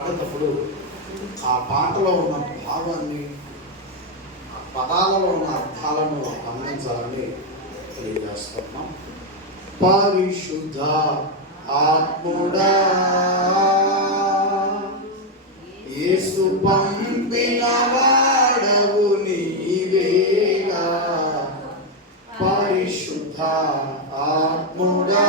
పాడేటప్పుడు ఆ పాటలో ఉన్న భావాన్ని, ఆ పదాలలో ఉన్న అర్థాలను గమనించాలని తెలియజేస్తున్నాం. పరిశుద్ధ ఆత్ముడా యేసు పంపిన వాడవు నీవేగా. పరిశుద్ధ ఆత్ముడా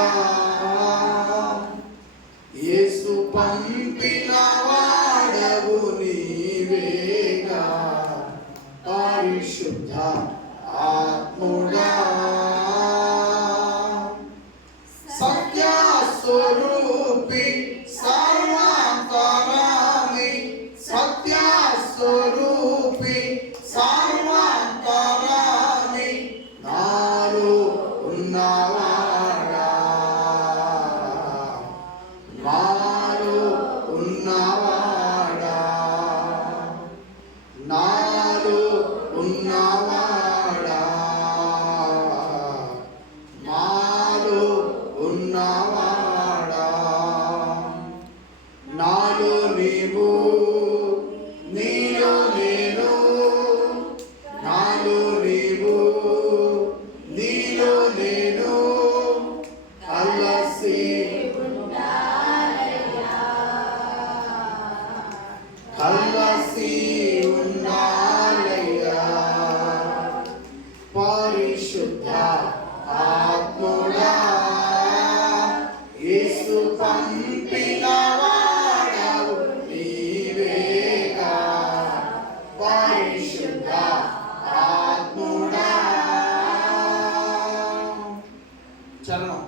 యేసు పంపిన వాడవు నీవేగా. పరిశుద్ధ ఆత్ముడా సత్యస్వరూపి సర్వాంతరామి, సత్యస్వరూపి సర్వాంతరామి, నాలో ఉన్నవాడా, నాలో ఉన్నవాడా, నాలో ఉన్నవాడా, నాలో ఉన్నవాడా, నాలో నీవు నీలో నేను, నాలో నీవు నీలో నేను, కలసి కలసి ఉండాలయ్యా. పరిశుద్ధ ఆత్ముడా యేసు పంపిన వాడవు నీవేగా. పరిశుద్ధ ఆత్ముడా. చరణం.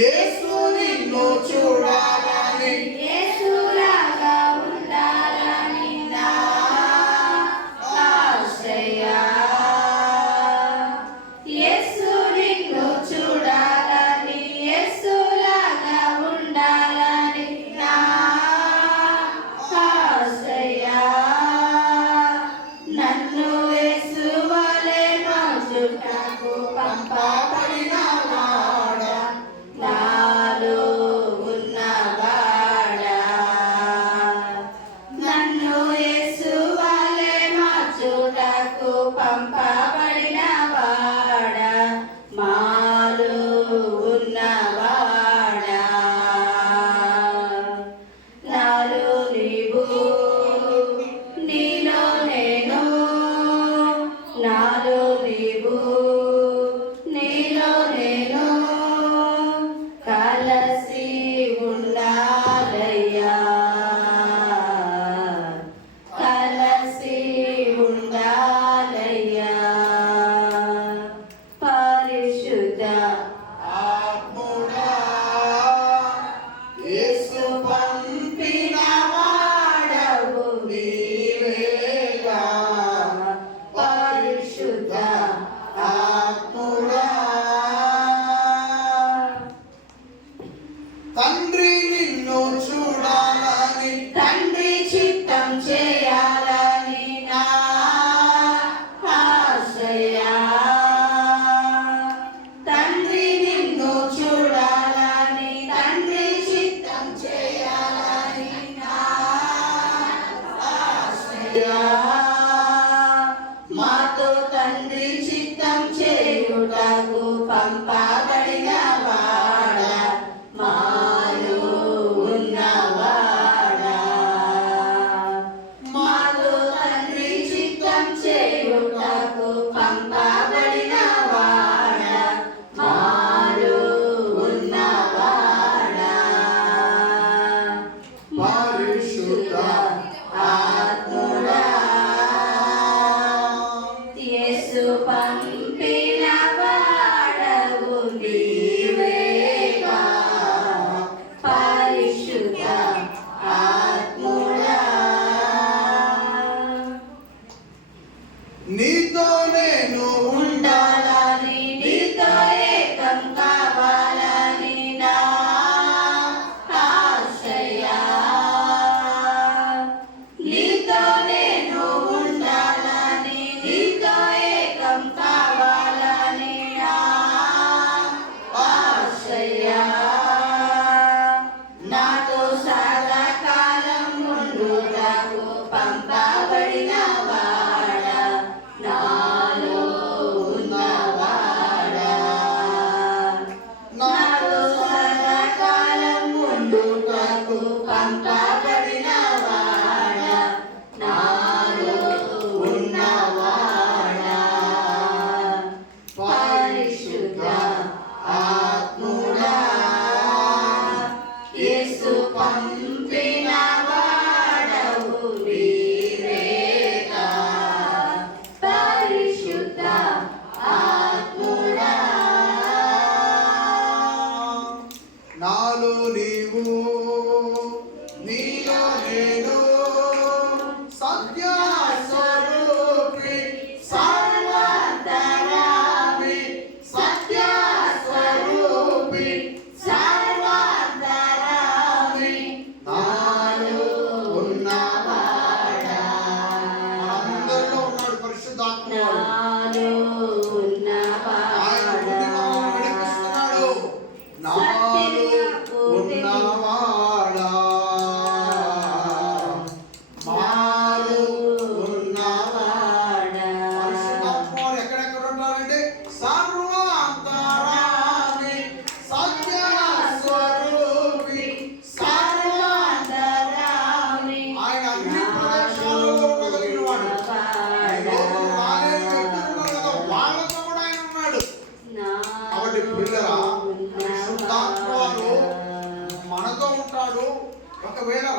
యేసు నిన్ను చూడాలని, యేసులాగా ఉండాలని నా ఆశయ. యేసు నిన్ను చూడాలని, యేసులాగా ఉండాలని నా ఆశయ. నన్ను యేసు వలె మార్చుటకు పంపబడిన వాడా, నాలో ఉన్నవాడా. నన్ను యేసు వలె మార్చుటకు పంపబడిన వాడా, మాలో ఉన్నవాడా. నాలో నీవు నీలో నేను, నాలో నీవు నీలో నేను, కలసి ఉండాలయ్యా, కలసి ఉండాలయ్యా. పరిశుద్ధ ఆత్ముడా యేసు పంపిన వాడవు నీవేగా. పరిశుద్ధ ఆత్ముడా. తండ్రి నిన్ను చూడాలని, తండ్రి చిత్తం చేయాలని నా ఆశయ. తండ్రి నిన్ను చూడాలని, తండ్రి చిత్తం చేయాలని నా ఆశయ. మాతో తండ్రి చిత్తం చేయుటకు పంపబడిన వాడా, మాలో ఉన్నవాడా. మాతో తండ్రి చిత్తం చేయుటకు పంపబడిన వాడా, మాలో ఉన్నవాడా. పరిశుద్ధ ఆత్ముడా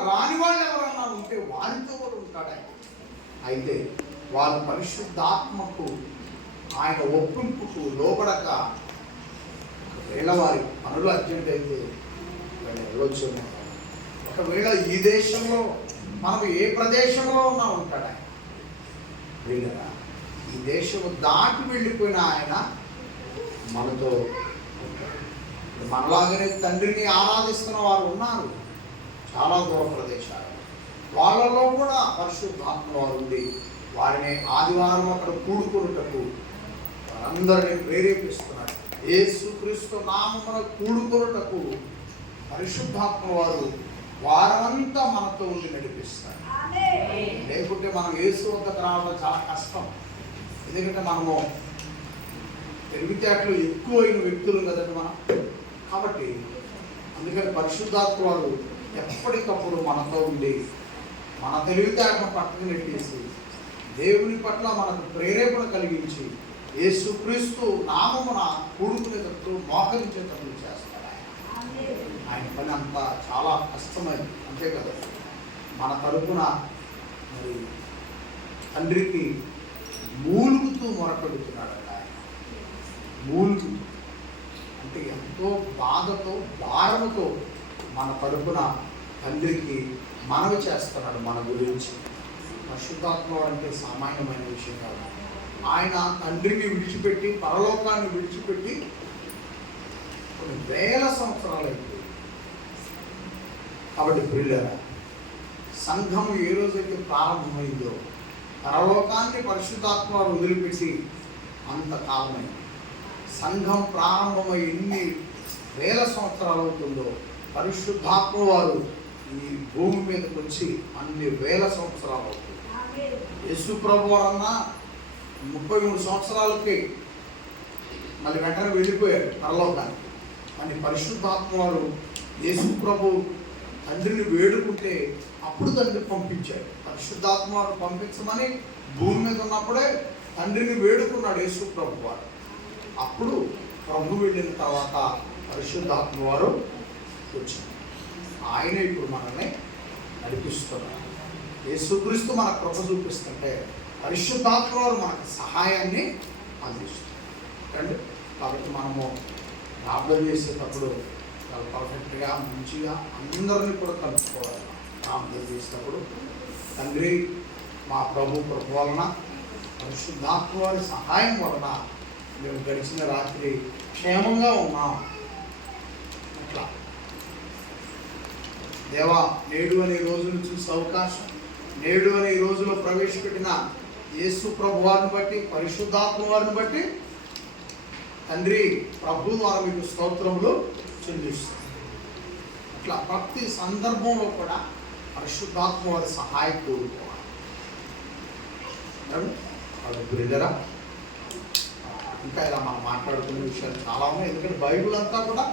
రాని వాళ్ళు ఎవరైనా ఉంటే వారితో కూడా ఉంటాడు ఆయన. అయితే వాళ్ళు పరిశుద్ధాత్మకు ఆయన ఒప్పింపుకు లోబడక ఒకవేళ వారి పనులు అర్జెంట్ అయితే వెళ్ళొచ్చు. ఒకవేళ ఈ దేశంలో మనం ఏ ప్రదేశంలో ఉన్నా ఉంటాడు ఆయన. వీళ్ళరా ఈ దేశం దాటి వెళ్ళిపోయిన ఆయన మనతో మనలాగానే తండ్రిని ఆరాధిస్తున్న వారు ఉన్నారు చాలా దూర ప్రదేశాలు. వాళ్ళలో కూడా పరిశుద్ధాత్మ వారు ఉండి వారిని ఆదివారం అక్కడ కూడుకొనుటకు వారందరినీ ప్రేరేపిస్తున్నాడు. యేసుక్రీస్తు నామమున కూడుకొనుటకు పరిశుద్ధాత్మ వారు వారమంతా మనతో ఉండి నడిపిస్తారు. లేకుంటే మనం యేసు వద్దకు రావడం చాలా కష్టం. ఎందుకంటే మనము తెలివితేటలు ఎక్కువైన వ్యక్తులు కదండి మనం. కాబట్టి అందుకని పరిశుద్ధాత్మ వారు ఎప్పటికప్పుడు మనతో ఉండి మన తెలివితేటను పక్కన నెట్టేసి దేవుని పట్ల మనకు ప్రేరేపణ కలిగించి యేసుక్రీస్తు నామమున కూడుకునేటప్పుడు మోకరించేటప్పుడు చేస్తాడు ఆయన. ఆయన పని అంతా చాలా కష్టమైంది, అంతే కదా. మన తరపున మరి తండ్రికి మూలుగుతూ మొరపెడుతున్నాడు ఆయన. మూలుగుతూ అంటే ఎంతో బాధతో భారముతో మన తరపున తండ్రికి మనవి చేస్తున్నాడు మన గురించి. పరిశుద్ధాత్మ అంటే సామాన్యమైన విషయం కాదు. ఆయన తండ్రిని విడిచిపెట్టి పరలోకాన్ని విడిచిపెట్టి కొన్ని వేల సంవత్సరాలు అయిపోయింది. కాబట్టి ప్రియులారా, సంఘం ఏ రోజైతే ప్రారంభమైందో పరలోకాన్ని పరిశుద్ధాత్మ వారు వదిలిపెట్టి అంతకాలమైంది. సంఘం ప్రారంభమై ఎన్ని వేల సంవత్సరాలు అవుతుందో పరిశుద్ధాత్మ వారు ఈ భూమి మీదకి వచ్చి అన్ని వేల సంవత్సరాలు అవుతుంది. యేసు ప్రభు వారన్నా 33 సంవత్సరాలకి మళ్ళీ వెంటనే వెళ్ళిపోయాడు పరలోకానికి. కానీ పరిశుద్ధాత్మ వారు యేసు ప్రభు తండ్రిని వేడుకుంటే అప్పుడు తండ్రి పంపించాడు. పరిశుద్ధాత్మ వారు పంపించమని భూమి మీద ఉన్నప్పుడే తండ్రిని వేడుకున్నాడు యేసు ప్రభు వారు. అప్పుడు ప్రభు వెళ్ళిన తర్వాత పరిశుద్ధాత్మ వారు వచ్చారు. ఆయన ఇప్పుడు మనల్ని నడిపిస్తున్నారు. యేసుక్రీస్తు మన కృప చూపిస్తుంటే పరిశుద్ధాత్మ వారు మనకు సహాయాన్ని అందిస్తారు. కాబట్టి మనము ప్రార్థన చేసేటప్పుడు చాలా పర్ఫెక్ట్గా మంచిగా అందరినీ కూడా కలుపుకోవాలి. ప్రార్థన చేసేటప్పుడు తండ్రి మా ప్రభు కృప వలన పరిశుద్ధాత్మ వారి సహాయం వలన మేము గడిచిన రాత్రి క్షేమంగా ఉన్నాం. అట్లా దేవా, నేడు అనే రోజును చూసే అవకాశం, నేడు అనే రోజులో ప్రవేశపెట్టిన యేసు ప్రభు వారిని బట్టి పరిశుద్ధాత్మ వారిని బట్టి తండ్రి ప్రభు ద్వారా మీకు స్తోత్రములు చెల్లిస్తుంది. అట్లా ప్రతి సందర్భంలో కూడా పరిశుద్ధాత్మ వారి సహాయం కోరుకోవాలి. బ్రదరా, ఇంకా ఇలా మనం మాట్లాడుకునే విషయాలు చాలా ఉన్నాయి. ఎందుకంటే బైబిల్ అంతా కూడా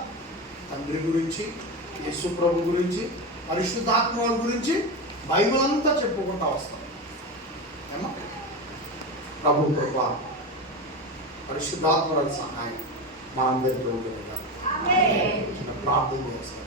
తండ్రి గురించి, యేసు ప్రభు గురించి, పరిశుద్ధాత్మ వారి గురించి బైబిల్ అంతా చెప్పుకుంటూ వస్తాం. ఏమో ప్రభు కృప, పరిశుద్ధాత్మ వారి సహాయం మనందరికీ ఉండేలా ప్రార్థన చేస్తాం.